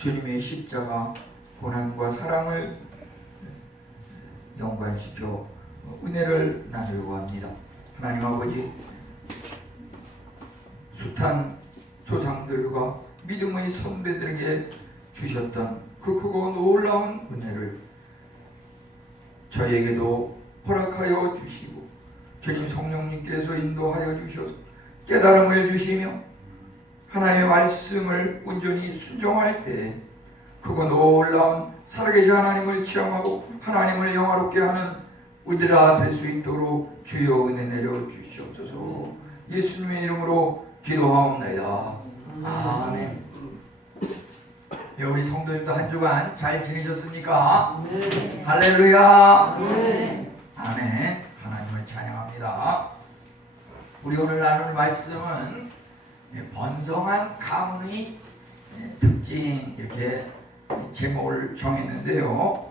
주님의 십자가 고난과 사랑을 연관시켜 은혜를 나누려고 합니다. 하나님 아버지, 숱한 조상들과 믿음의 선배들에게 주셨던 그 크고 놀라운 은혜를 저에게도 허락하여 주시고 주님 성령님께서 인도하여 주셔서 깨달음을 주시며 하나님의 말씀을 온전히 순종할 때 크고 놀라운 살아계신 하나님을 체험하고 하나님을 영화롭게 하는 우리가 될 수 있도록 주여 은혜 내려 주시옵소서. 예수님의 이름으로 기도하옵나이다. 아멘. 우리 성도님도 한 주간 잘 지내셨습니까? 네. 할렐루야. 네. 아멘. 하나님을 찬양합니다. 우리 오늘 나눌 말씀은 번성한 가문의 특징, 이렇게 제목을 정했는데요.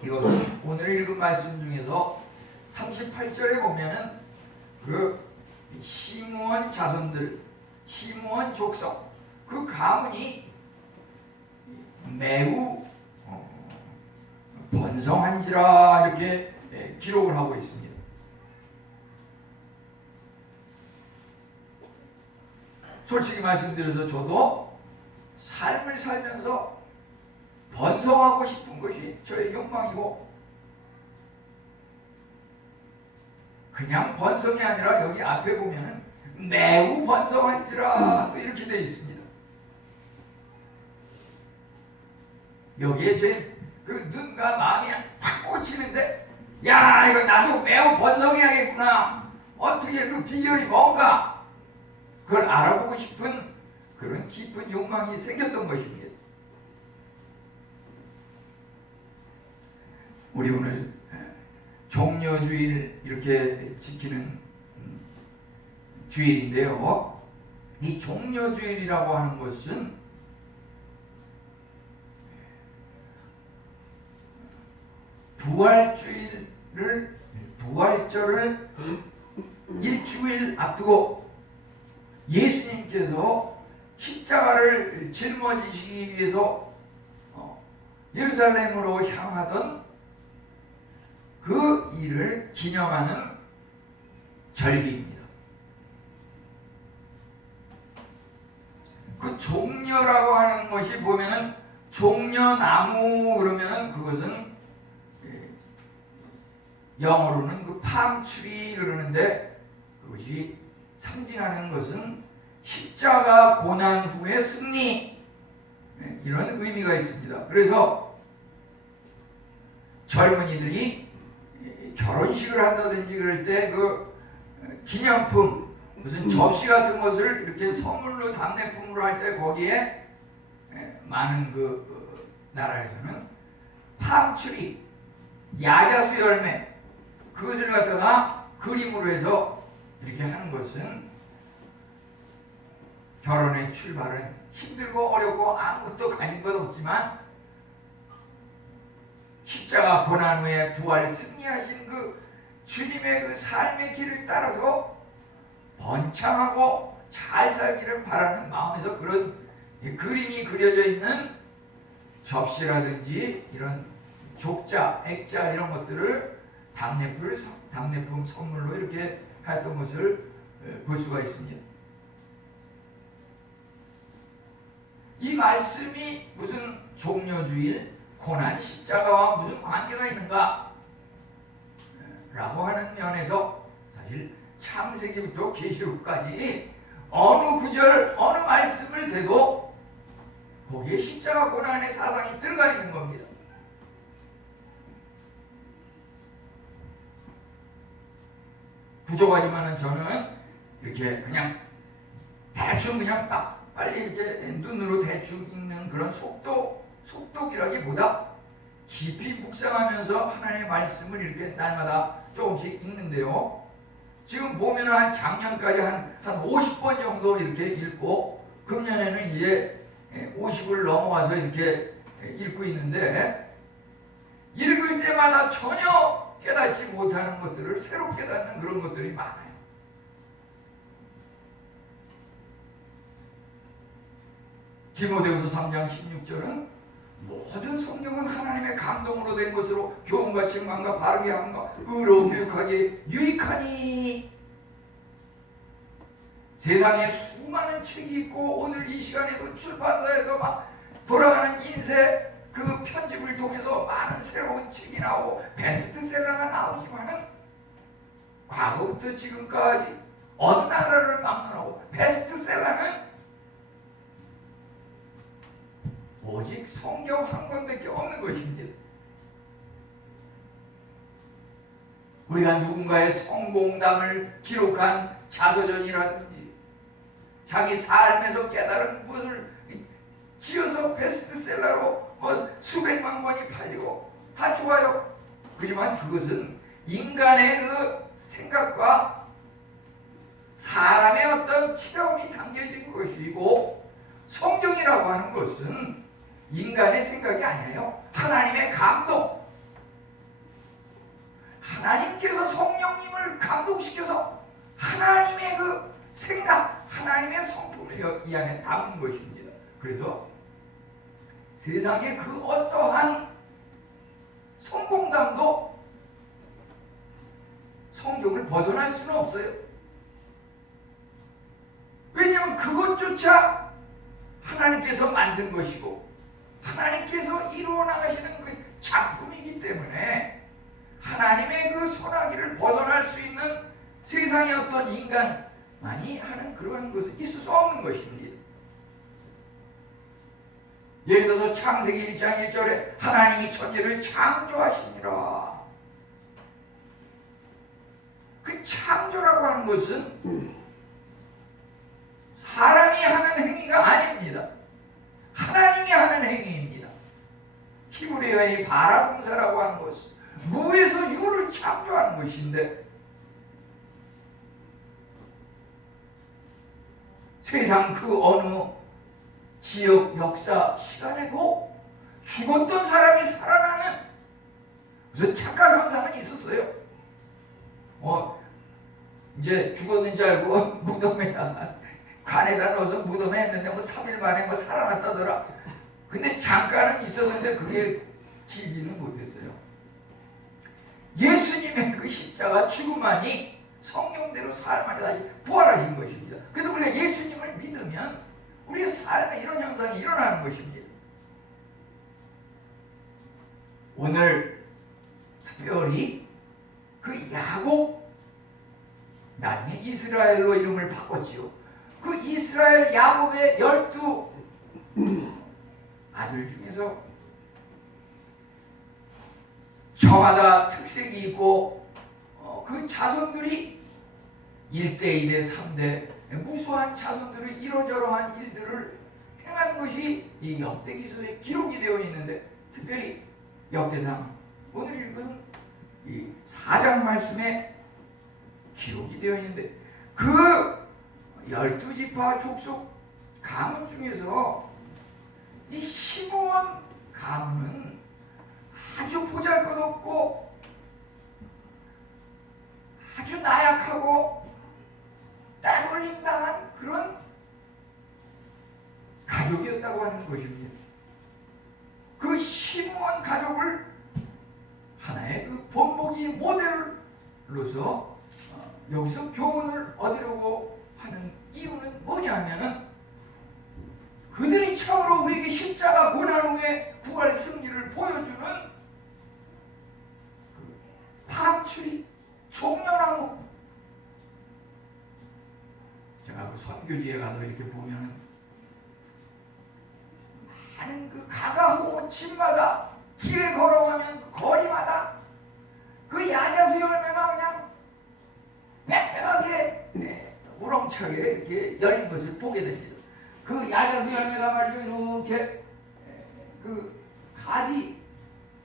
이것은 오늘 읽은 말씀 중에서 38절에 보면은 그 시므온 자손들, 시므온 족속, 그 가문이 매우 번성한지라 이렇게 기록을 하고 있습니다. 솔직히 말씀드려서 저도 삶을 살면서 번성하고 싶은 것이 저의 욕망이고, 그냥 번성이 아니라 여기 앞에 보면은 매우 번성한지라 또 이렇게 되어 있습니다. 여기에 제 그 눈과 마음이 탁 꽂히는데, 야, 이거 나도 매우 번성해야겠구나. 어떻게 그 비결이 뭔가, 그걸 알아보고 싶은 그런 깊은 욕망이 생겼던 것입니다. 우리 오늘 종려주일 이렇게 지키는 주일인데요. 이 종려주일이라고 하는 것은 부활절을 일주일 앞두고 예수님께서 십자가를 짊어지시기 위해서 예루살렘으로 향하던 그 일을 기념하는 절기입니다. 그 종려라고 하는 것이 보면은 종려나무 그러면은 그것은 영어로는 그 팜트리 그러는데, 그것이 상징하는 것은 십자가 고난 후의 승리, 이런 의미가 있습니다. 그래서 젊은이들이 결혼식을 한다든지 그럴 때 그 기념품, 무슨 접시 같은 것을 이렇게 선물로 답례품으로 할 때 거기에 많은 그 나라에서는 팜트리, 야자수 열매, 그것을 갖다가 그림으로 해서 이렇게 하는 것은 결혼의 출발은 힘들고 어렵고 아무것도 가진 것 없지만 십자가 고난 후에 부활 승리하신 그 주님의 그 삶의 길을 따라서 번창하고 잘 살기를 바라는 마음에서 그런 그림이 그려져 있는 접시라든지 이런 족자, 액자 이런 것들을 답례품 선물로 이렇게 했던 것을 볼 수가 있습니다. 이 말씀이 무슨 종려주일, 고난, 십자가와 무슨 관계가 있는가? 라고 하는 면에서 사실 창세기부터 계시록까지 어느 구절, 어느 말씀을 대도 거기에 십자가 고난의 사상이 들어가 있는 겁니다. 부족하지만은 저는 이렇게 그냥 대충 그냥 딱 빨리 이렇게 눈으로 대충 읽는 그런 속독이라기보다 깊이 묵상하면서 하나님의 말씀을 이렇게 날마다 조금씩 읽는데요. 지금 보면 한 작년까지 한 50번 정도 이렇게 읽고, 금년에는 이제 50을 넘어가서 이렇게 읽고 있는데, 읽을 때마다 전혀 깨닫지 못하는 것들을 새로 깨닫는 그런 것들이 많아요. 디모데후서 3장 16절은 모든 성경은 하나님의 감동으로 된 것으로 교훈과 책망과 바르게 함과 의로 교육하기에 유익하니. 세상에 수많은 책이 있고 오늘 이 시간에도 출판사에서 막 돌아가는 인쇄 그 편집을 통해서 많은 새로운 책이 나오고 베스트셀러가 나오지만은 과거부터 지금까지 어느 나라를 막론하고 베스트셀러는 오직 성경 한 권밖에 없는 것입니다. 우리가 누군가의 성공담을 기록한 자서전이라든지 자기 삶에서 깨달은 것을 지어서 베스트셀러로 수백만 권이 팔리고 다 좋아요. 그렇지만 그것은 인간의 그 생각과 사람의 어떤 치라움이 담겨진 것이고, 성경이라고 하는 것은 인간의 생각이 아니에요. 하나님의 감동. 하나님께서 성령님을 감동시켜서 하나님의 그 생각, 하나님의 성품을 이 안에 담은 것입니다. 그래서 세상의 그 어떠한 성공담도 성경을 벗어날 수는 없어요. 왜냐하면 그것조차 하나님께서 만든 것이고 하나님께서 이루어 나가시는 그 작품이기 때문에 하나님의 그 선하기를 벗어날 수 있는 세상의 어떤 인간만이 하는 그러한 것은 있을 수 없는 것입니다. 예를 들어서 창세기 1장 1절에 하나님이 천지를 창조하시니라. 그 창조라고 하는 것은 사람이 하는 행위가 아닙니다. 하나님이 하는 행위입니다. 히브리어의 바라공사라고 하는 것은 무에서 유를 창조하는 것인데, 세상 그 어느 지역 역사 시간에도 죽었던 사람이 살아나는 무슨 착각 현상은 있었어요. 이제 죽었는지 알고 무덤에다 관에다 넣어서 무덤에 했는데 3일 만에 살아났다더라. 근데 잠깐은 있었는데 그게 길지는 못했어요. 예수님의 그 십자가 죽음만이 성경대로 삶 안에 다시 부활하신 것입니다. 그래서 우리가 예수님을 믿으면 우리의 삶에 이런 현상이 일어나는 것입니다. 오늘 특별히 그 야곱, 나중에 이스라엘로 이름을 바꿨지요. 그 이스라엘 야곱의 12 아들 중에서 저마다 특색이 있고 그 자손들이 1대, 2대, 3대 무수한 자손들이 이러저러한 일들을 행한 것이 이 역대기서에 기록이 되어 있는데, 특별히 역대상 오늘 읽은 이 4장 말씀에 기록이 되어 있는데, 그 12지파 족속 가문 중에서 이 시므온 가문은 아주 보잘것없고 아주 나약하고 따돌림 당한 그런 가족이었다고 하는 것입니다. 그 시므온 가족을 하나의 그 본보기 모델로서 여기서 교훈을 얻으려고 하는 이유는 뭐냐 하면은, 그들이 참으로 우리에게 십자가 고난 후에 부활 승리를 보여주는 그 파추리, 종려나무. 제가 그 선교지에 가서 이렇게 보면은 많은 그 가가호 집마다 길에 걸어가면 그 거리마다 그 야자수 열매가 그냥 빽빽하게 우렁차게 이렇게 열린 것을 보게 됩니다. 그 야자수 열매가 말이죠, 이렇게 그 가지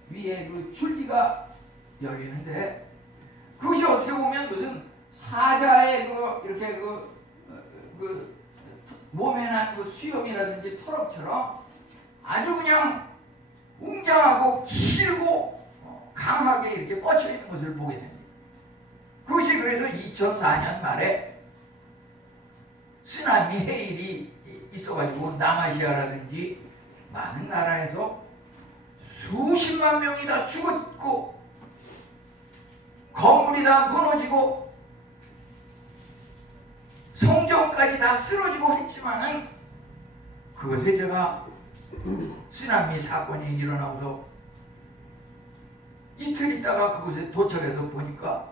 위에 그 줄기가 열리는데, 그것이 어떻게 보면 무슨 사자의 그 이렇게 그 몸에 난 그 수염이라든지 털럭처럼 아주 그냥 웅장하고 길고 강하게 이렇게 뻗쳐 있는 것을 보게 됩니다. 그것이 그래서 2004년 말에 쓰나미 해일이 있어가지고 남아시아라든지 많은 나라에서 수십만 명이 다 죽었고 건물이 다 무너지고 성전까지 다 쓰러지고 했지만은 그것에 제가 쓰나미 사건이 일어나고서 이틀 있다가 그곳에 도착해서 보니까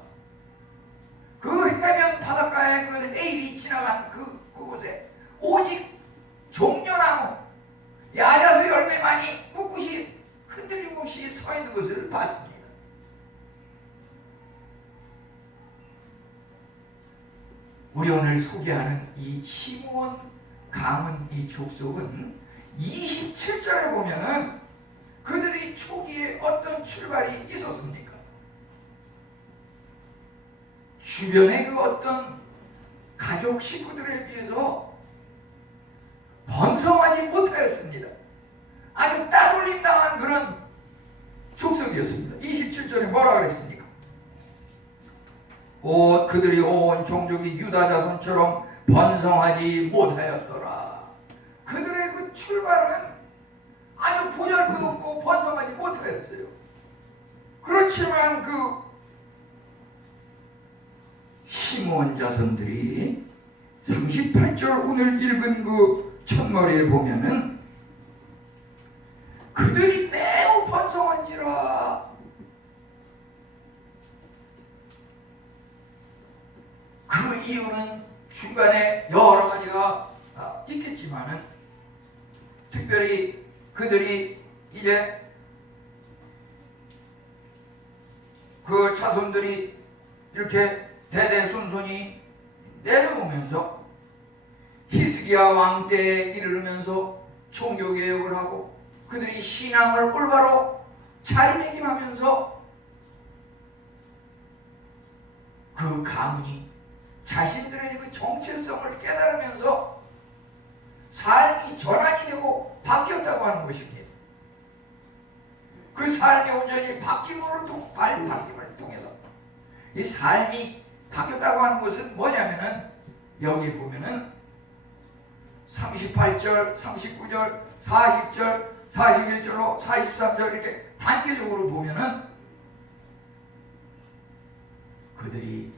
그 해변 바닷가에 그 레일이 지나간 그곳에 오직 종려나무 야자수 열매만이 꿋꿋이 흔들림 없이 서 있는 것을 봤습니다. 우리 오늘 소개하는 이 시므온 가문 이 족속은 27절에 보면은 그들이 초기에 어떤 출발이 있었습니까? 주변의 그 어떤 가족 식구들에 비해서 번성하지 못하였습니다. 아주 따돌림 당한 그런 족속이었습니다. 27절에 뭐라 그랬습니까? 그들이 온 종족이 유다 자손처럼 번성하지 못하였더라. 그들의 그 출발은 아주 보잘것없고 번성하지 못하였어요. 그렇지만 그 시므온 자손들이 38절 오늘 읽은 그 첫머리에 보면은 그들이 매우 번성한지라. 그 이유는 중간에 여러 가지가 있겠지만은 특별히 그들이 이제 그 자손들이 이렇게 대대손손이 내려오면서 히스기야 왕 때에 이르면서 종교개혁을 하고 그들이 신앙을 올바로 자리매김하면서 그 가문이 자신들의 그 정체성을 깨달으면서 삶이 전환이 되고 바뀌었다고 하는 것입니다. 그 삶의 온전히 바뀜을 통해서 이 삶이 바뀌었다고 하는 것은 뭐냐면은 여기 보면은 38절, 39절, 40절, 41절로 43절 이렇게 단계적으로 보면은 그들이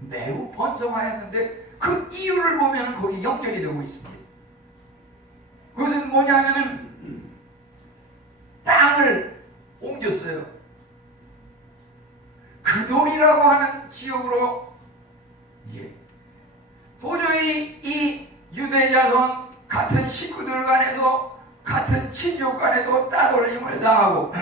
매우 번성하였는데 그 이유를 보면은 거기 연결이 되고 있습니다. 그것은 뭐냐면은 땅을 옮겼어요. 그돌이라고 하는 지역으로 도저히 이 유대 자손 같은 식구들 간에도 같은 친족 간에도 따돌림을 당하고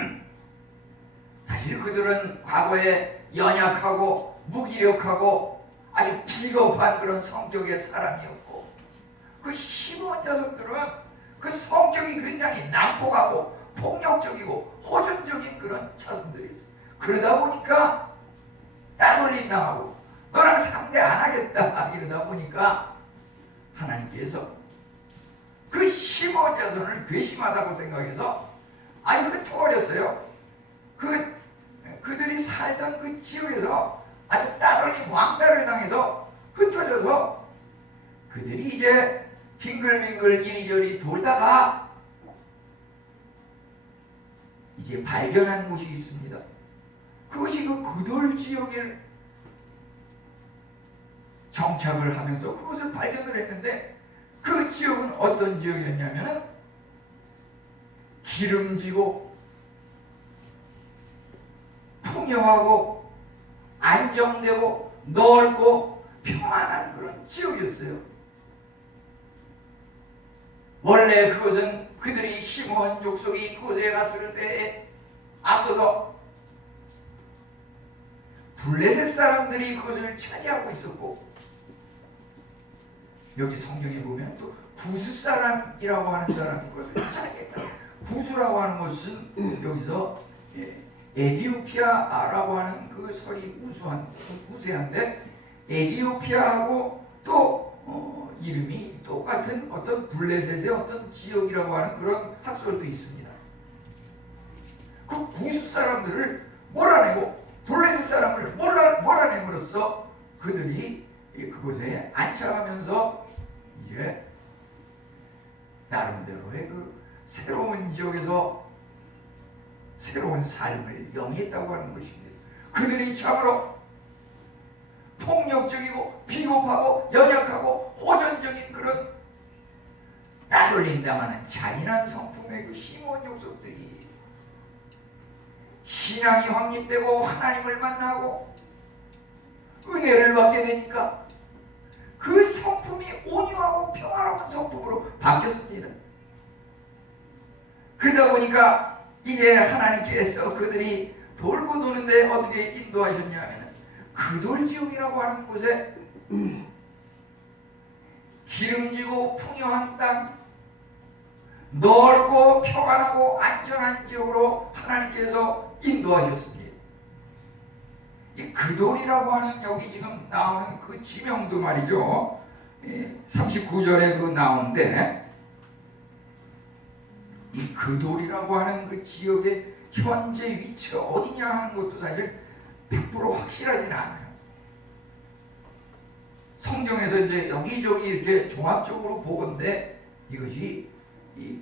사실 그들은 과거에 연약하고 무기력하고 아주 비겁한 그런 성격의 사람이었고 그 시므온 자손들은 그 성격이 굉장히 난폭하고 폭력적이고 호전적인 그런 자손들이었어요. 그러다 보니까 따돌림 당하고 너랑 상대 안 하겠다 이러다 보니까 하나님께서 그 시므온 자손을 괘씸하다고 생각해서 아주 흩어버렸어요. 그들이 살던 그 지역에서 아주 따돌림 왕따를 당해서 흩어져서 그들이 이제 빙글빙글 이리저리 돌다가 이제 발견한 곳이 있습니다. 그것이 그 그돌 지역에 정착을 하면서 그것을 발견을 했는데 그 지역은 어떤 지역이었냐면은 기름지고 풍요하고 안정되고 넓고 평안한 그런 지역이었어요. 원래 그것은 그들이 시므온 족속이 그곳에 갔을 때에 앞서서 블레셋 사람들이 그것을 차지하고 있었고 여기 성경에 보면 또 구스 사람이라고 하는 사람이 그것을 차지했다. 구스라고 하는 것은 여기서 에디오피아라고 하는 그 설이 우세한데 에디오피아하고 또 이름이 똑같은 어떤 블레셋의 어떤 지역이라고 하는 그런 학설도 있습니다. 그 구스 사람들을 몰아내고 블레셋 사람을 몰아내므로써 그들이 그곳에 안착하면서 이제 나름대로의 그 새로운 지역에서 새로운 삶을 영위했다고 하는 것입니다. 그들이 참으로 폭력적이고 비겁하고 연약하고 호전적인 그런 따돌림 당하는 잔인한 성품의 그 심오한 족속들이 신앙이 확립되고 하나님을 만나고 은혜를 받게 되니까 그 성품이 온유하고 평화로운 성품으로 바뀌었습니다. 그러다 보니까 이제 하나님께서 그들이 돌고 도는데 어떻게 인도하셨냐면 그돌지옥이라고 하는 곳에 기름지고 풍요한 땅, 넓고 평안하고 안전한 지역으로 하나님께서 인도하셨습니다. 이 그돌이라고 하는 여기 지금 나오는 그 지명도 말이죠. 39절에 그 나오는데 이 그돌이라고 하는 그 지역의 현재 위치가 어디냐 하는 것도 사실 100% 확실하지는 않아요. 성경에서 이제 여기저기 이렇게 종합적으로 보건데 이것이 이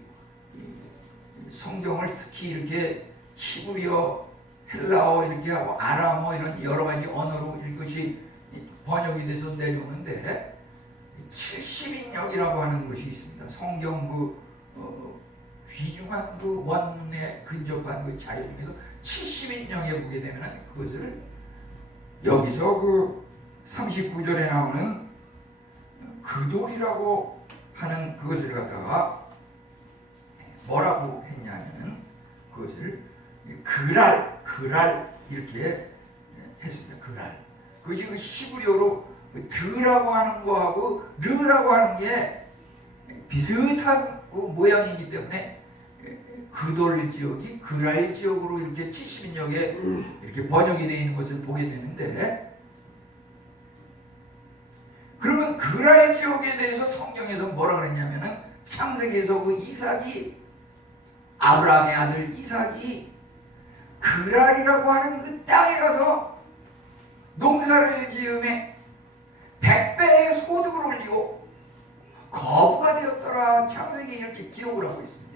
성경을 특히 이렇게 히브리어, 헬라어 이렇게 하고 아람어 이런 여러 가지 언어로 이것이 번역이 돼서 내려오는데 70인역이라고 하는 것이 있습니다. 성경 귀중한 그 원문에 근접한 그 자료 중에서 70인역에 보게 되면 그것을 여기서 그 39절에 나오는 그돌이라고 하는 그것을 갖다가 뭐라고 했냐면 그것을 그랄 이렇게 했습니다. 그랄. 그것이 그 히브리어로 드라고 하는 거하고 르라고 하는 게 비슷한 모양이기 때문에 그돌 지역이 그랄 지역으로 이렇게 70인역에 이렇게 번역이 되어 있는 것을 보게 되는데, 그러면 그랄 지역에 대해서 성경에서 뭐라 그랬냐면은 창세기에서 그 이삭이, 아브라함의 아들 이삭이 그랄이라고 하는 그 땅에 가서 농사를 지음에 100배의 소득을 올리고 거부가 되었더라. 창세기에 이렇게 기록을 하고 있습니다.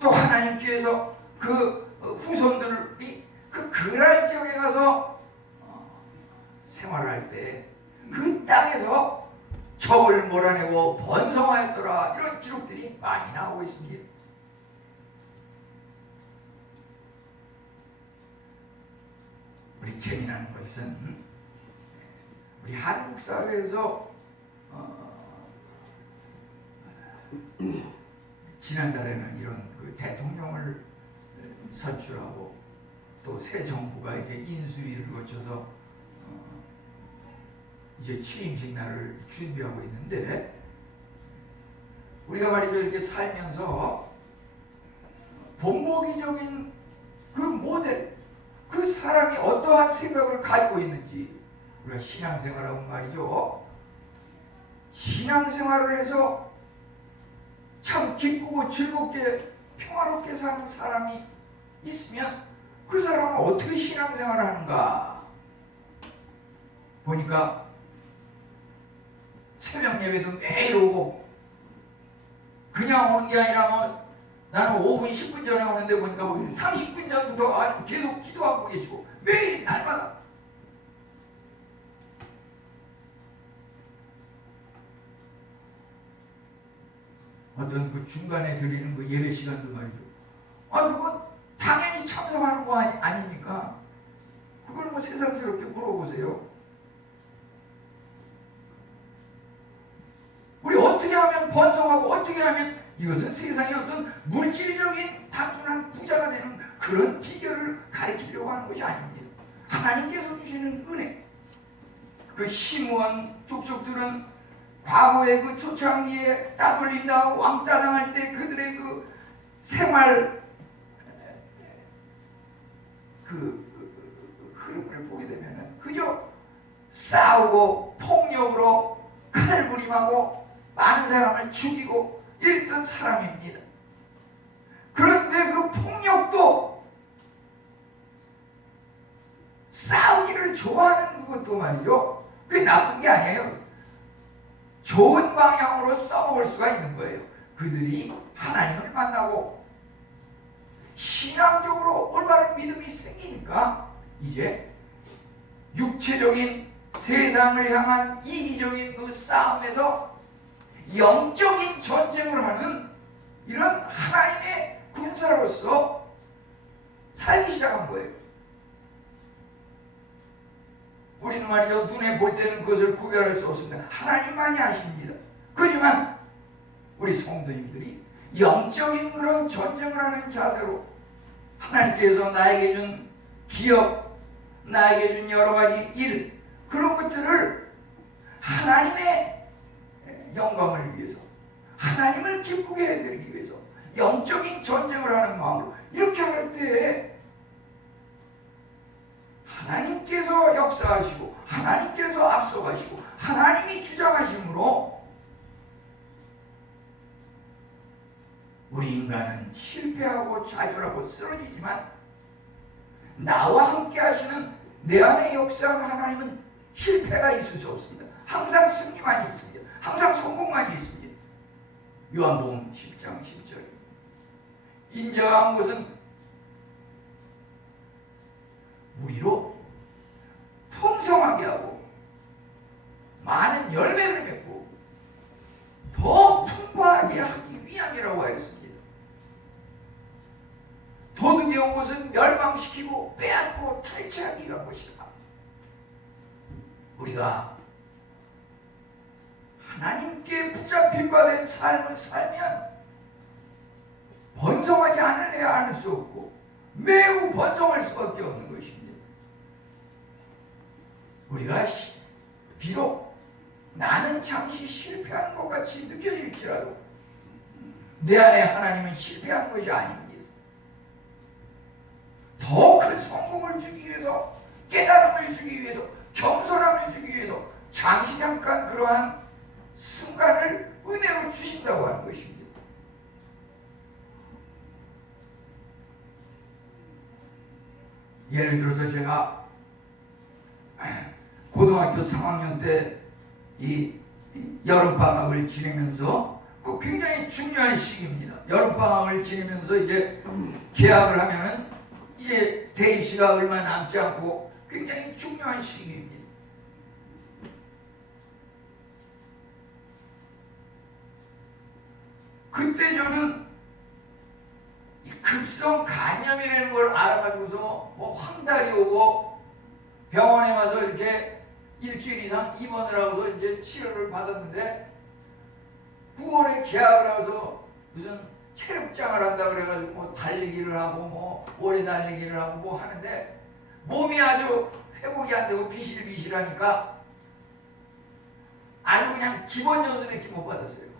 또 하나님께서 그 후손들이 그 그랄 지역에 가서 생활할 때 그 땅에서 적을 몰아내고 번성하였더라. 이런 기록들이 많이 나오고 있습니다. 우리 재미나는 것은 우리 한국 사회에서 지난달에는 이런 그 대통령을 선출하고 또 새 정부가 이제 인수위를 거쳐서 이제 취임식 날을 준비하고 있는데, 우리가 말이죠 이렇게 살면서 본보기적인 그 모델, 그 사람이 어떠한 생각을 가지고 있는지, 우리가 신앙생활하고 말이죠, 신앙생활을 해서 참 기쁘고 즐겁게 평화롭게 사는 사람이 있으면 그 사람은 어떻게 신앙생활을 하는가 보니까 새벽 예배도 매일 오고, 그냥 오는 게 아니라 나는 5분 10분 전에 오는데 보니까 30분 전부터 계속 기도하고 계시고 매일 날마다. 어떤 그 중간에 드리는 그 예배 시간도 말이죠. 그건 당연히 참석하는 거 아닙니까? 그걸 뭐 세상스럽게 물어보세요. 우리 어떻게 하면 번성하고 어떻게 하면 이것은 세상의 어떤 물질적인 단순한 부자가 되는 그런 비결을 가르치려고 하는 것이 아닙니다. 하나님께서 주시는 은혜. 그 심오한 족속들은 과거의 그 초창기에 따돌림당하고 왕따당할 때 그들의 그 생활 그 흐름을 보게 되면 그저 싸우고 폭력으로 칼부림하고 많은 사람을 죽이고 이랬던 사람입니다. 그런데 그 폭력도 싸우기를 좋아하는 그것도 말이죠, 그게 나쁜 게 아니에요. 좋은 방향으로 써먹을 수가 있는 거예요. 그들이 하나님을 만나고 신앙적으로 올바른 믿음이 생기니까 이제 육체적인 세상을 향한 이기적인 그 싸움에서 영적인 전쟁을 하는 이런 하나님의 군사로서 살기 시작한 거예요. 우리는 말이죠, 눈에 볼 때는 그것을 구별할 수 없습니다. 하나님만이 아십니다. 그렇지만 우리 성도님들이 영적인 그런 전쟁을 하는 자세로 하나님께서 나에게 준 기업, 나에게 준 여러 가지 일, 그런 것들을 하나님의 영광을 위해서, 하나님을 기쁘게 해드리기 위해서 영적인 전쟁을 하는 마음으로 이렇게 할 때에 하나님께서 역사하시고 하나님께서 앞서가시고 하나님이 주장하심으로 우리 인간은 실패하고 좌절하고 쓰러지지만 나와 함께 하시는 내 안에 역사하는 하나님은 실패가 있을 수 없습니다. 항상 승리만이 있습니다. 항상 성공만이 있습니다. 요한복음 10장 10절 인자가 한 것은 우리로 풍성하게 하고 많은 열매를 맺고 더 풍부하게 하기 위함이라고 하였습니다. 도둑이 온 것은 멸망시키고 빼앗고 탈취하기 위한 것이다. 우리가 하나님께 붙잡힌 바 된 삶을 살면 번성하지 않으려야 할 수 없고 매우 번성할 수밖에 없는 것입니다. 우리가 비록 나는 잠시 실패하는 것 같이 느껴질지라도 내 안에 하나님은 실패한 것이 아닙니다. 더 큰 성공을 주기 위해서, 깨달음을 주기 위해서, 겸손함을 주기 위해서 잠시 잠깐 그러한 순간을 은혜로 주신다고 하는 것입니다. 예를 들어서 제가 고등학교 3학년 때 이 여름방학을 지내면서 그 굉장히 중요한 시기입니다. 여름방학을 지내면서 이제 개학을 하면은 이제 대입시가 얼마 남지 않고 굉장히 중요한 시기입니다. 그때 저는 이 급성 간염이라는 걸 알아가지고서 뭐 황달이 오고 병원에 가서 이렇게 일주일 이상 입원을 하고서 이제 치료를 받았는데 9월에 개학을 하고서 무슨 체력장을 한다 그래가지고 뭐 달리기를 하고 뭐 오래 달리기를 하고 뭐 하는데 몸이 아주 회복이 안 되고 비실비실하니까 아주 그냥 기본 점수 느낌 못 받았어요.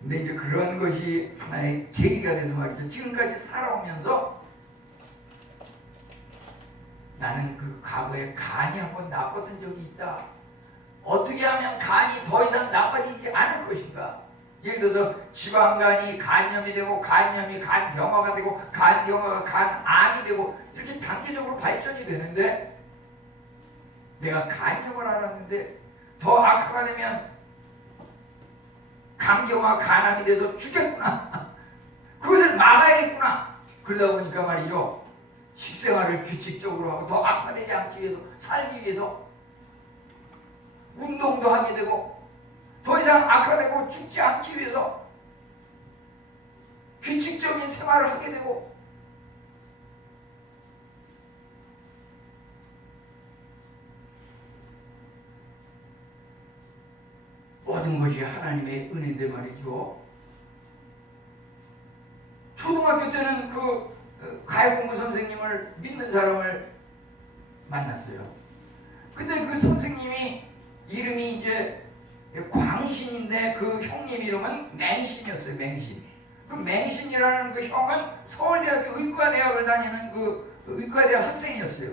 근데 이제 그런 것이 하나의 계기가 돼서 말이죠. 지금까지 살아오면서 나는 그 과거에 간이 한번 나빴던 적이 있다. 어떻게 하면 간이 더 이상 나빠지지 않을 것인가? 예를 들어서 지방간이 간염이 되고 간염이 간병화가 되고 간병화가 간암이 되고 이렇게 단계적으로 발전이 되는데 내가 간염을 알았는데 더 악화가 되면 간경화 간암이 돼서 죽겠구나. 그것을 막아야겠구나. 그러다 보니까 말이죠. 식생활을 규칙적으로 하고 더 악화되지 않기 위해서 살기 위해서 운동도 하게 되고 더 이상 악화되고 죽지 않기 위해서 규칙적인 생활을 하게 되고 모든 것이 하나님의 은혜인데 말이죠. 초등학교 때는 그 가해공부 선생님을 믿는 사람을 만났어요. 근데 그 선생님이 이름이 이제 광신인데 그 형님 이름은 맹신이었어요. 맹신. 그 맹신이라는 그 형은 서울대학교 의과대학을 다니는 그 의과대학 학생이었어요.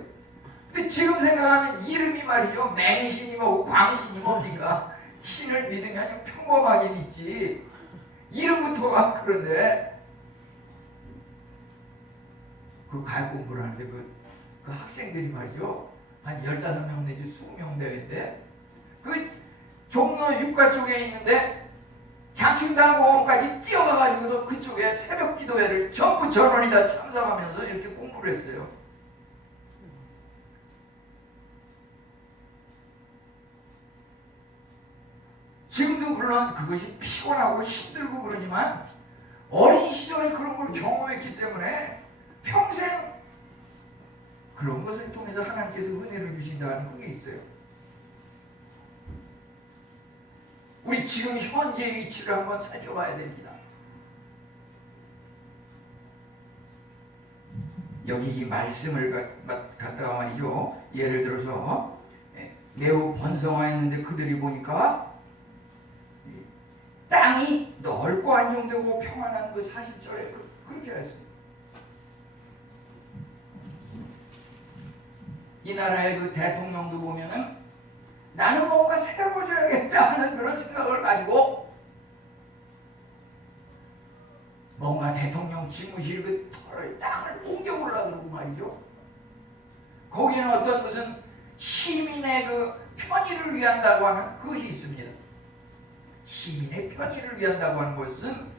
근데 지금 생각하면 이름이 말이죠. 맹신이 뭐고 광신이 뭡니까? 신을 믿으면 평범하게 믿지. 이름부터가 그런데 그 가해 공부를 하는데 그 학생들이 말이죠. 한 15명 내지 20명 되는데 그 종로 육가 쪽에 있는데 장충당공원까지 뛰어가가지고서 그쪽에 새벽 기도회를 전부 전원이 다 참석하면서 이렇게 공부를 했어요. 지금도 물론 그것이 피곤하고 힘들고 그러지만 어린 시절에 그런 걸 경험했기 때문에 평생 그런 것을 통해서 하나님께서 은혜를 주신다는 그게 있어요. 우리 지금 현재의 위치를 한번 살펴봐야 됩니다. 여기 이 말씀을 갖다가 말이죠. 예를 들어서 매우 번성하였는데 그들이 보니까 땅이 넓고 안정되고 평안한 그 40절에 그렇게 했습니다. 이 나라의 그 대통령도 보면은 나는 뭔가 새로워져야겠다 하는 그런 생각을 가지고 뭔가 대통령 집무실 그 땅을 옮겨보려고 그러고 말이죠. 거기에는 어떤 무슨 시민의 그 편의를 위한다고 하는 그것이 있습니다. 시민의 편의를 위한다고 하는 것은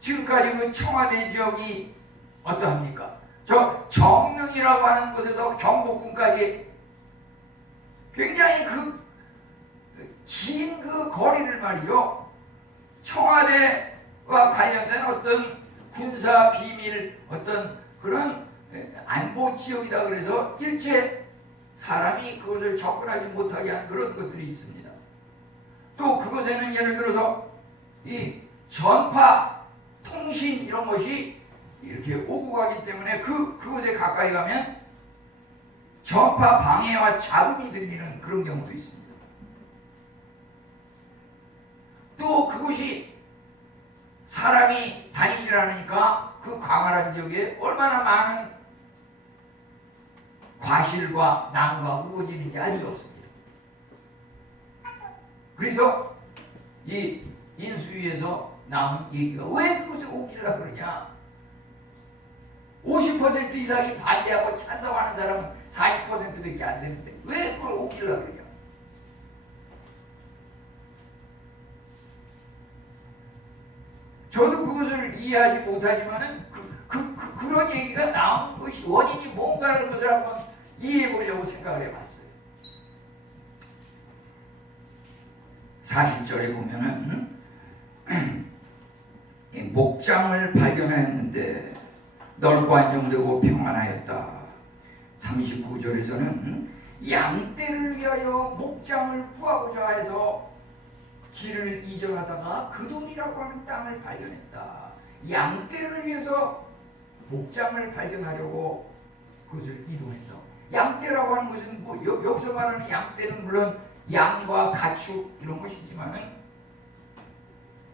지금까지 그 청와대 지역이 어떠합니까? 저 정릉이라고 하는 곳에서 경복궁까지 굉장히 긴 그 거리를 말이죠. 청와대와 관련된 어떤 군사 비밀 어떤 그런 안보 지역이다 그래서 일체 사람이 그것을 접근하지 못하게 한 그런 것들이 있습니다. 또 그곳에는 예를 들어서 이 전파, 통신 이런 것이 이렇게 오고 가기 때문에 그곳에 가까이 가면 전파 방해와 잡음이 들리는 그런 경우도 있습니다. 또 그곳이 사람이 다니질 않으니까 그 광활한 지역에 얼마나 많은 과실과 나무가 우거지는지 알 수 없습니다. 그래서 이 인수위에서 나온 얘기가 왜 그것을 옮기려고 그러냐? 50% 이상이 반대하고 찬성하는 사람은 40%밖에 안 되는데 왜 그걸 옮기려고 그러냐? 저도 그것을 이해하지 못하지만은 그런 얘기가 나오는 것이 원인이 뭔가 하는 것을 한번 이해해 보려고 생각을 해봤어요. 40절에 보면은 목장을 발견하였는데 넓고 안정되고 평안하였다. 39절에서는 양떼를 위하여 목장을 구하고자 해서 길을 이전하다가 그돈이라고 하는 땅을 발견했다. 양떼를 위해서 목장을 발견하려고 그것을 이동했다. 양떼라고 하는 것은 뭐 여기서 말하는 양떼는 물론 양과 가축 이런 것이지만은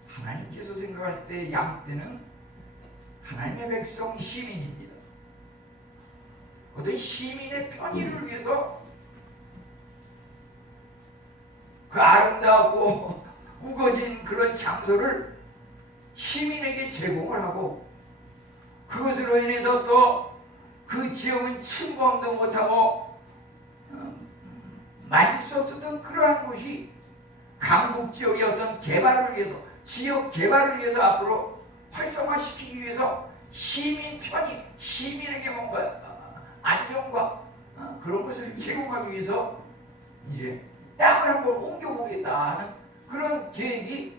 하나님께서 생각할 때 양떼는 하나님의 백성 시민입니다. 어떤 시민의 편의를 위해서 그 아름답고 우거진 그런 장소를 시민에게 제공을 하고 그것으로 인해서 또 그 지역은 침범도 못하고 만질 수 없었던 그러한 곳이 강북 지역의 어떤 개발을 위해서 지역 개발을 위해서 앞으로 활성화시키기 위해서 시민 편의, 시민에게 뭔가 안정과 그런 것을 제공하기 위해서 이제 땅을 한번 옮겨보겠다 하는 그런 계획이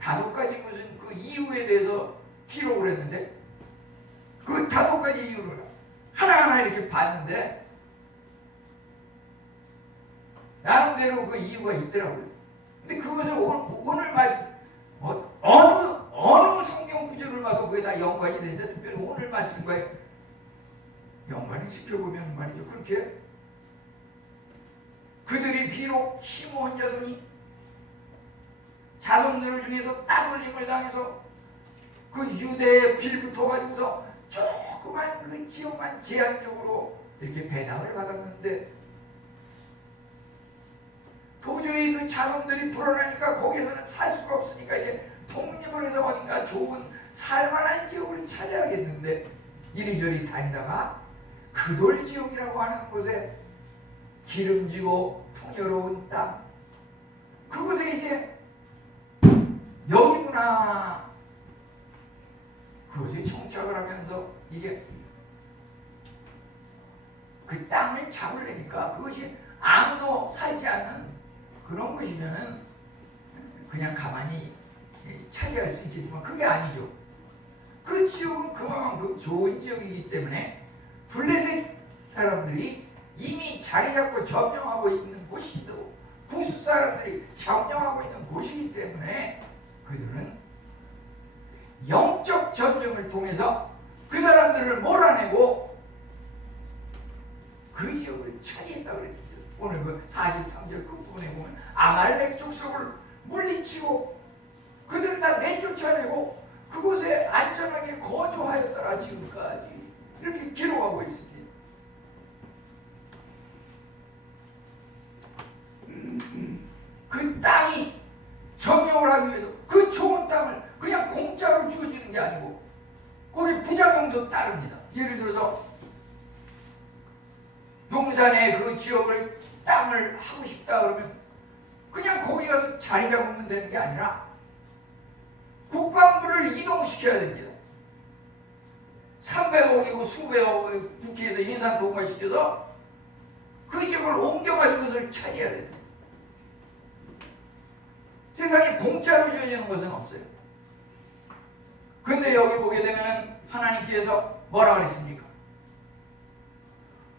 5가지 무슨 그 이유에 대해서 기록을 했는데 그 5가지 이유를 하나하나 이렇게 봤는데 나름대로 그 이유가 있더라고요. 근데 그것을 오늘 말씀 어느 성경 구절을 봐도 그게 다 연관이 되는데 특별히 오늘 말씀과 연관을 시켜보면 말이죠. 그렇게 그들이 비록 시므온 자손이 자손들 중에서 따돌림을 당해서 그 유대에 빌붙어 가지고서 조그만 그 지역만 제한적으로 이렇게 배당을 받았는데 도저히 그 자손들이 불어나니까 거기서는 살 수가 없으니까 이제 독립을 해서 어딘가 좋은 살만한 지역을 찾아야겠는데 이리저리 다니다가 그돌 지역이라고 하는 곳에 기름지고 풍요로운 땅, 그곳에 이제 여기구나, 그곳에 정착을 하면서 이제 그 땅을 잡으려니까 그것이 아무도 살지 않는 그런 곳이면은 그냥 가만히 차지할 수 있겠지만 그게 아니죠. 그 지역은 그만큼 좋은 지역이기 때문에 블레셋 사람들이 이미 자리 잡고 점령하고 있는 곳이고 구스 사람들이 점령하고 있는 곳이기 때문에 그들은 영적 전쟁을 통해서 그 사람들을 몰아내고 그 지역을 차지했다고 그랬습니다. 오늘 그 43절 끝부분에 보면 아말렉 족속을 물리치고 그들을 다 내쫓아내고 그곳에 안전하게 거주하였더라 지금까지, 이렇게 기록하고 있습니다. 그 땅이 점령을 하기 위해서 그 좋은 땅을 그냥 공짜로 주어지는 게 아니고 거기 부작용도 따릅니다. 예를 들어서 용산의 그 지역을 땅을 하고 싶다 그러면 그냥 거기 가서 자리 잡으면 되는 게 아니라 국방부를 이동시켜야 됩니다. 300억이고 수백억을 국회에서 예산 통과시켜서 그 지역을 옮겨가지고 그것을 차지해야 됩니다. 세상에 공짜로 주어지는 것은 없어요. 그런데 여기 보게 되면 하나님께서 뭐라 그랬습니까?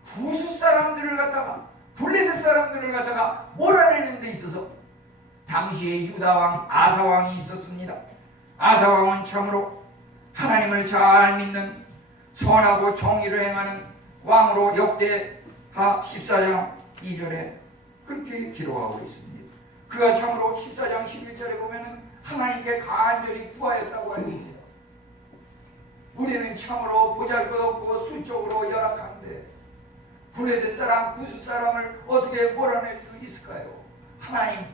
구스 사람들을 갖다가, 블레셋 사람들을 갖다가 몰아내는 데 있어서 당시에 유다왕 아사왕이 있었습니다. 아사왕은 참으로 하나님을 잘 믿는 선하고 정의를 행하는 왕으로 역대하 14장 2절에 그렇게 기록하고 있습니다. 그가 참으로 14장 11절에 보면은 하나님께 간절히 구하였다고 했습니다. 우리는 참으로 보잘것없고 수적으로 열악한데 블레셋 사람, 구스 사람을 어떻게 몰아낼 수 있을까요? 하나님,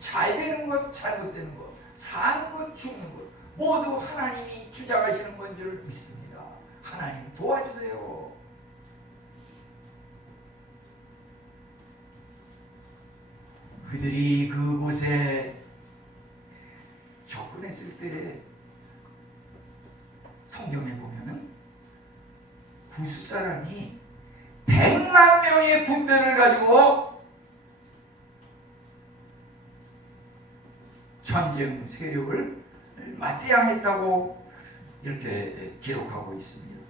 잘 되는 것, 잘못되는 것, 사는 것, 죽는 것 모두 하나님이 주장하시는 건 줄 믿습니다. 하나님 도와주세요. 그들이 그곳에 접근했을 때 성경에 보면은 구스 사람이 100만 명의 군대를 가지고 전쟁 세력을 맞대항했다고 이렇게 기록하고 있습니다.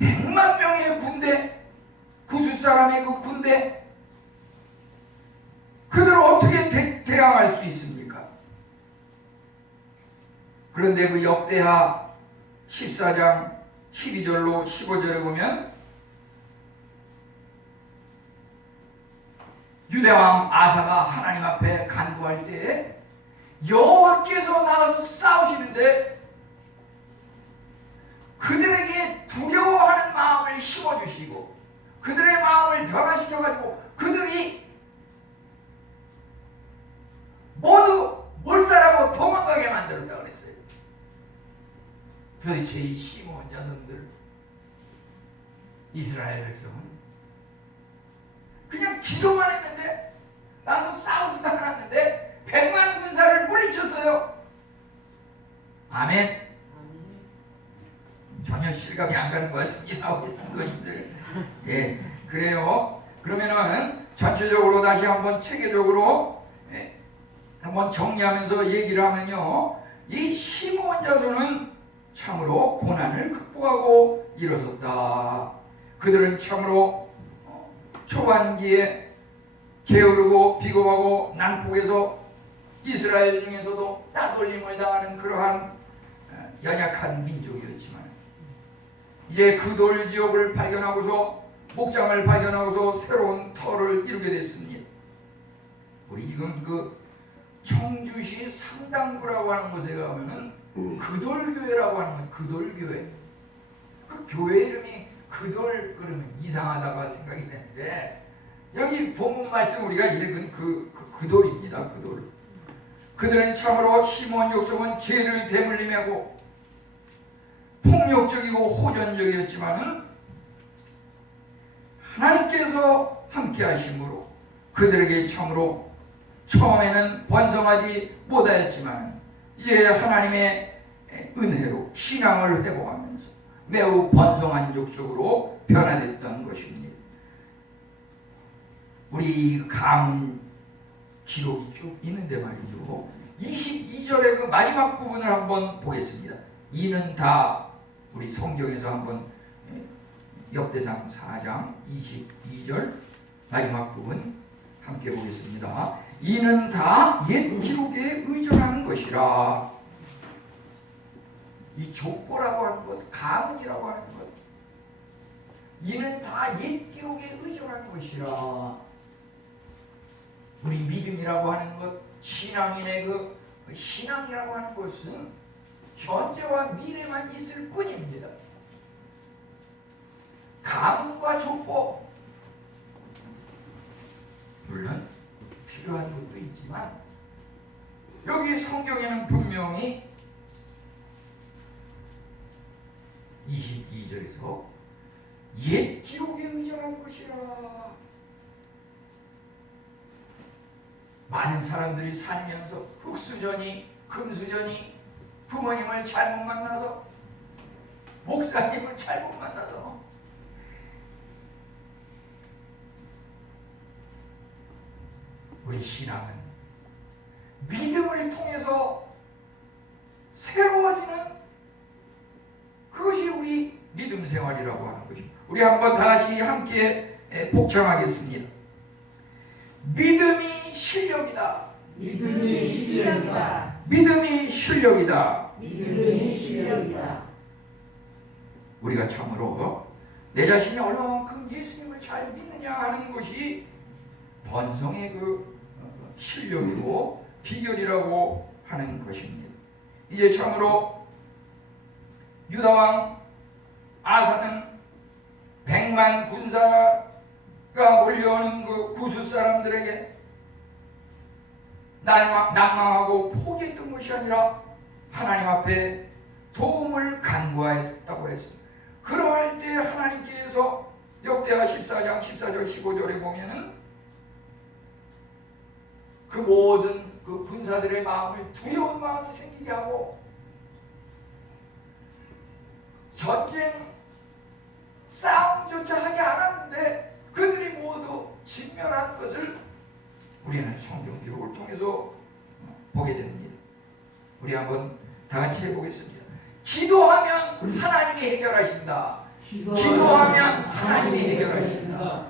100만 명의 군대, 구스 사람의 그 군대, 그들을 어떻게 대항할 수 있습니까? 그런데 그 역대하 14장 12절로 15절에 보면 유대왕 아사가 하나님 앞에 간구할 때 여호와께서 나가서 싸우시는데 그들에게 두려워하는 마음을 심어주시고 그들의 마음을 변화시켜가지고 그들이 모두 몰살하고 도망가게 만들었다 그랬어요. 도대체 이 시몬 여성들, 이스라엘 백성은 그냥 기도만 했는데, 나서 싸우지도 않았는데 100만 군사를 물리쳤어요. 아멘. 전혀 실감이 안 가는 것 같습니다, 우리 상도님들. 예, 그래요. 그러면은 전체적으로 다시 한번 체계적으로 한번 정리하면서 얘기를 하면요, 이 시므온 자손은 참으로 고난을 극복하고 일어섰다. 그들은 참으로 초반기에 게으르고 비겁하고 난폭해서 이스라엘 중에서도 따돌림을 당하는 그러한 연약한 민족이었지만 이제 그 돌 지역을 발견하고서 목장을 발견하고서 새로운 터를 이루게 됐습니다. 우리 지금 그 청주시 상당구라고 하는 곳에 가면은 그돌교회라고 하는 건 그돌교회. 그 교회 이름이 그돌 그러면 이상하다고 생각이 되는데 여기 본문 말씀 우리가 읽은 그돌입니다. 그돌. 그들은 참으로 시몬 족속은 죄를 대물림하고 폭력적이고 호전적이었지만은 하나님께서 함께 하심으로 그들에게 참으로 처음에는 번성하지 못하였지만 이제 하나님의 은혜로 신앙을 회복하면서 매우 번성한 족속으로 변화됐던 것입니다. 우리 가문 기록이 쭉 있는데 말이죠. 22절의 그 마지막 부분을 한번 보겠습니다. 이는 다 우리 성경에서 한번 역대상 4장 22절 마지막 부분 함께 보겠습니다. 이는 다 옛 기록에 의존하는 것이라. 이 족보라고 하는 것, 가문이라고 하는 것, 이는 다 옛 기록에 의존하는 것이라. 우리 믿음이라고 하는 것, 신앙인의 그 신앙이라고 하는 것은 현재와 미래만 있을 뿐입니다. 가문과 족보, 물론 필요한 것도 있지만 여기 성경에는 분명히 22절에서 옛 기록에 의존한 것이라. 많은 사람들이 살면서 흙수저니 금수저니 부모님을 잘못 만나서 목사님을 잘못 만나서 우리 신앙은 믿음을 통해서 새로워지는 그것이 우리 믿음 생활이라고 하는 것입니다. 우리 한번 다 같이 함께 복唱하겠습니다. 믿음이 실력이다. 믿음이 실력이다. 믿음이 실력이다. 믿음이 실력이다. 우리가 참으로 내 자신이 얼마만큼 예수님을 잘 믿느냐 하는 것이 번성의 그 실력이고 비결이라고 하는 것입니다. 이제 참으로 유다왕 아사는 100만 군사가 몰려오는 그 구수 사람들에게 낭망하고 포기했던 것이 아니라 하나님 앞에 도움을 간구하였다고 했습니다. 그러할 때 하나님께서 역대하 14장 14절 15절에 보면은 그 모든 그 군사들의 마음을 두려운 마음이 생기게 하고 전쟁 싸움조차 하지 않았는데 그들이 모두 진멸한 것을 우리는 성경 기록을 통해서 보게 됩니다. 우리 한번 다 같이 해보겠습니다. 기도하면 하나님이 해결하신다. 기도하면 하나님이 해결하신다.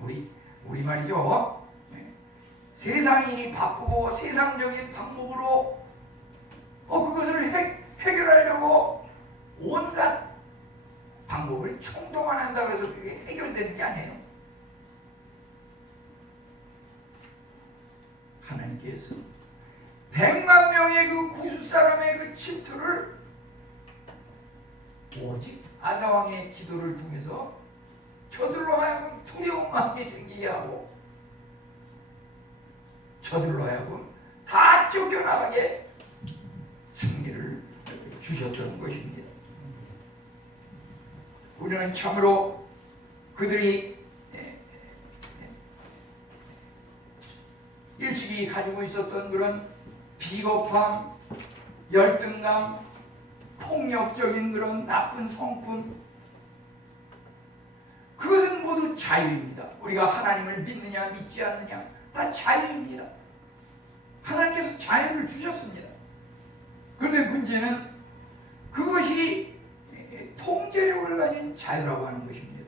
우리 말이죠. 세상인이 바쁘고 세상적인 방법으로 그것을 해결하려고 온갖 방법을 총동원한다 그래서 그게 해결되는 게 아니에요. 하나님께서 100만 명의 그 구수 사람의 그 침투를 오직 아사왕의 기도를 통해서 저들로 하여금 두려운 마음이 생기게 하고 저들로 하여금 다 쫓겨나가게 승리를 주셨던 것입니다. 우리는 참으로 그들이 일찍이 가지고 있었던 그런 비겁함, 열등감, 폭력적인 그런 나쁜 성품, 그것은 모두 자유입니다. 우리가 하나님을 믿느냐 믿지 않느냐 다 자유입니다. 하나님께서 자유를 주셨습니다. 그런데 문제는 그것이 통제력을 가진 자유라고 하는 것입니다.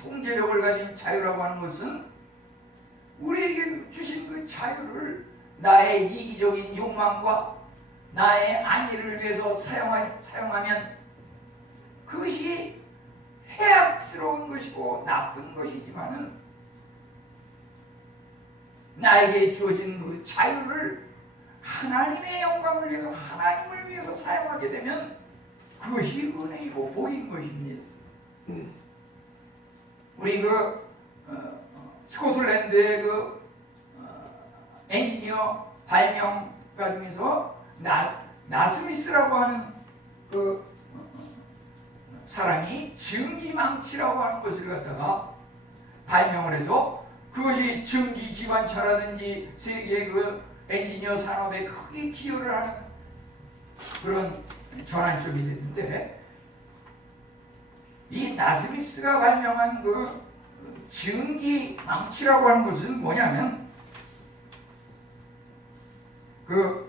통제력을 가진 자유라고 하는 것은 우리에게 주신 그 자유를 나의 이기적인 욕망과 나의 안위를 위해서 사용하면 그것이 해악스러운 것이고 나쁜 것이지만은 나에게 주어진 그 자유를 하나님의 영광을 위해서 하나님을 위해서 사용하게 되면 그것이 은혜이고 복인 것입니다. 우리 그 스코틀랜드의 그 엔지니어 발명가 중에서 나스미스라고 하는 그 사람이 증기망치라고 하는 것을 갖다가 발명을 해서 그것이 증기기관차라든지 세계의 그 엔지니어 산업에 크게 기여를 하는 그런 전환점이 됐는데, 이 나스미스가 발명한 그 증기망치라고 하는 것은 뭐냐면 그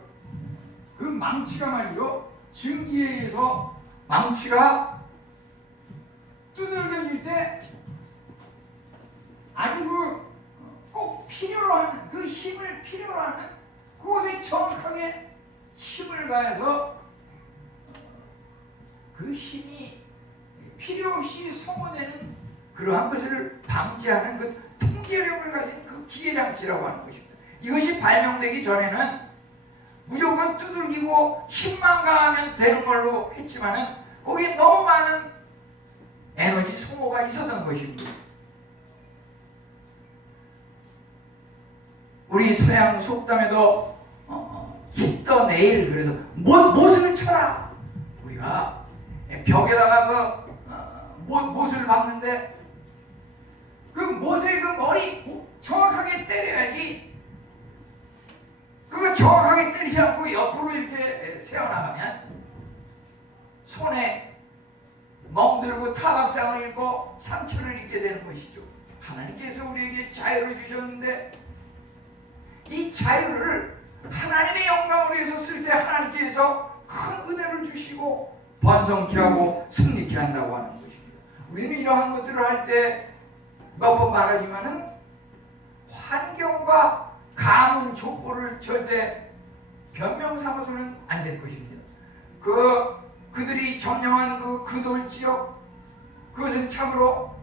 망치가 말이죠, 증기에 의해서 망치가 두들겨질 때 아주 꼭 필요로 하는 그 힘을 필요로 하는 그곳에 정확하게 힘을 가해서 그 힘이 필요 없이 소모되는 그러한 것을 방지하는 그 통제력을 가진 그 기계장치라고 하는 것입니다. 이것이 발명되기 전에는 무조건 두들기고 힘만 가하면 되는 걸로 했지만은 거기에 너무 많은 에너지 소모가 있었던 것입니다. 우리 서양 속담에도 hit the nail, 그래서 못을 쳐라. 우리가 벽에다가 못을 박는데 그 못의 그 머리 정확하게 때려야지. 그거 정확하게 때리지 않고 옆으로 이렇게 세워나가면 손에 멍들고 타박상을 입고 상처를 입게 되는 것이죠. 하나님께서 우리에게 자유를 주셨는데 이 자유를 하나님의 영광을 위해서 쓸 때 하나님께서 큰 은혜를 주시고 번성케 하고 승리케 한다고 하는 것입니다. 우리는 이러한 것들을 할 때 몇 번 말하지만은 환경과 가문 족보를 절대 변명 삼아서는 안 될 것입니다. 그들이 점령한 그돌 지역, 그것은 참으로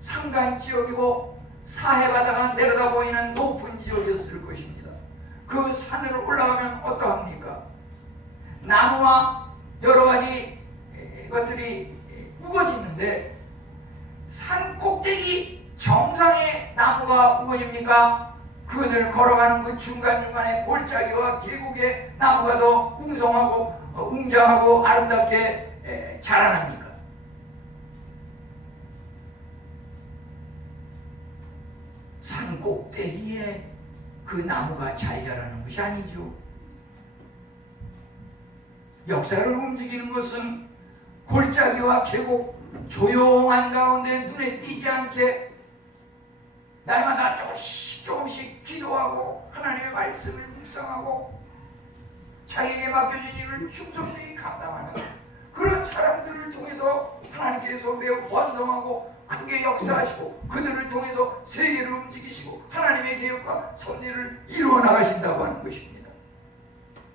산간 지역이고 사해 바다가 내려다 보이는 높은 지역이었을 것입니다. 그 산으로 올라가면 어떠합니까? 나무와 여러 가지 것들이 우거지는데 산 꼭대기 정상에 나무가 우거집니까? 그것을 걸어가는 그 중간중간에 골짜기와 계곡에 나무가 더 웅성하고 웅장하고 아름답게 자라납니까? 산 꼭대기에 그 나무가 잘 자라는 것이 아니죠. 역사를 움직이는 것은 골짜기와 계곡 조용한 가운데 눈에 띄지 않게 날마다 조금씩 기도하고 하나님의 말씀을 묵상하고 자기에게 맡겨진 일을 충성되게 감당하는 그런 사람들을 통해서 하나님께서 매우 번성하고 크게 역사하시고 그들을 통해서 세계를 움직이시고 하나님의 계획과 섭리를 이루어 나가신다고 하는 것입니다.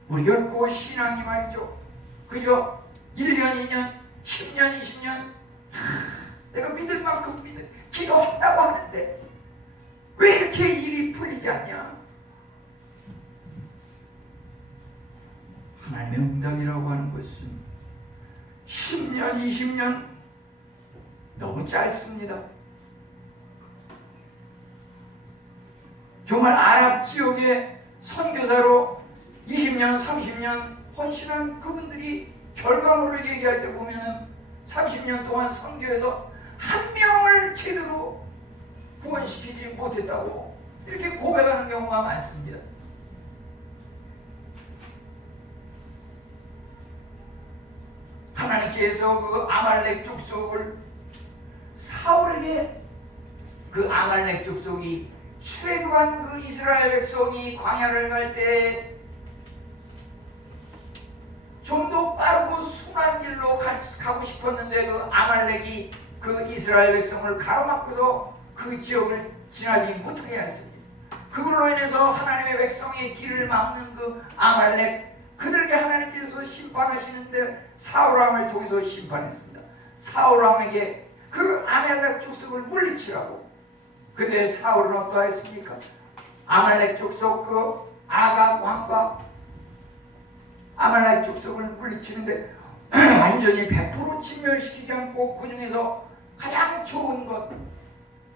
우리 결코 신앙이 말이죠, 그저 1년, 2년, 10년, 20년 내가 믿을 만큼 기도한다고 하는데 왜 이렇게 일이 풀리지 않냐? 하나님의 응답이라고 하는 것은 10년, 20년 너무 짧습니다. 정말 아랍 지역의 선교사로 20년, 30년 헌신한 그분들이 결과물을 얘기할 때 보면은 30년 동안 선교해서 한 명을 제대로 구원시키지 못했다고 이렇게 고백하는 경우가 많습니다. 하나님께서 그 아말렉 족속을 사울에게 그 아말렉 족속이 출애굽한 그 이스라엘 백성이 광야를 갈 때 좀 더 빠르고 순한 길로 가고 싶었는데 그 아말렉이 그 이스라엘 백성을 가로막고서 그 지역을 지나지 못하게 했습니다. 그걸로 인해서 하나님의 백성의 길을 막는 그 아말렉, 그들에게 하나님께서 심판하시는데 사울왕을 통해서 심판했습니다. 사울왕에게 그 아말렉 족속을 물리치라고. 근데 사울은 어떠했습니까? 아말렉 족속 그 아각 왕과 아말렉 족속을 물리치는데 완전히 100% 진멸시키지 않고 그 중에서 가장 좋은 것,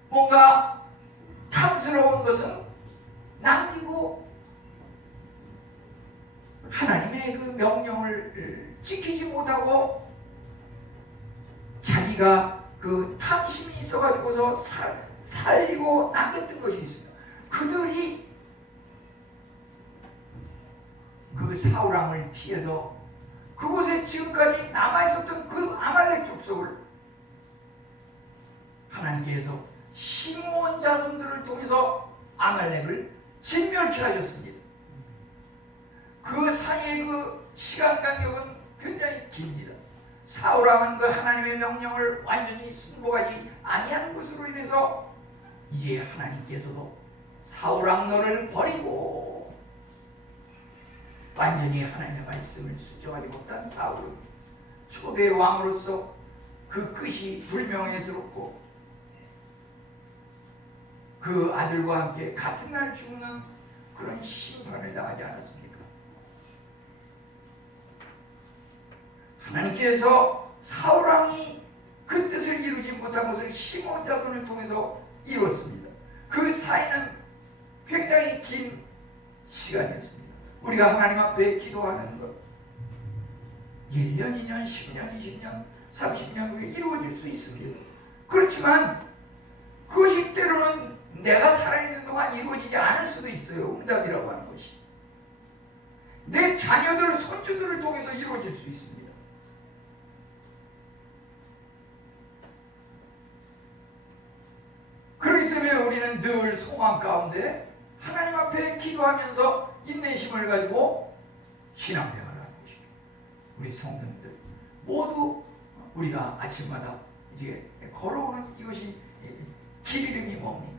뭔가 탐스러운 것은 남기고 하나님의 그 명령을 지키지 못하고 자기가 그 탐심이 있어가지고서 살리고 남겼던 것이 있습니다. 그들이 그 사울왕을 피해서 그곳에 지금까지 남아있었던 그 아말렉 족속을 하나님께서 시므온 자손들을 통해서 아말렉을 진멸케 하셨습니다. 그 사이의 그 시간 간격은 굉장히 깁니다. 사울왕은 그 하나님의 명령을 완전히 순복하지 아니한 것으로 인해서 이제 하나님께서도 사울왕 너를 버리고 완전히 하나님의 말씀을 순종하지 못한 사울은 초대 왕으로서 그 끝이 불명예스럽고 그 아들과 함께 같은 날 죽는 그런 심판을 당하지 않았습니까? 하나님께서 사울왕이 그 뜻을 이루지 못한 것을 시므온 자손을 통해서 이루었습니다. 그 사이는 굉장히 긴 시간이었습니다. 우리가 하나님 앞에 기도하는 것 1년, 2년, 10년, 20년, 30년 후에 이루어질 수 있습니다. 그렇지만 그것이 때로는 내가 살아있는 동안 이루어지지 않을 수도 있어요. 응답이라고 하는 것이 내 자녀들, 손주들을 통해서 이루어질 수 있습니다. 그렇기 때문에 우리는 늘 소망 가운데 하나님 앞에 기도하면서 인내심을 가지고 신앙생활을 하는 것입니다. 우리 성도님들 모두 우리가 아침마다 이제 걸어오는 이것이 길 이름이 뭡니까?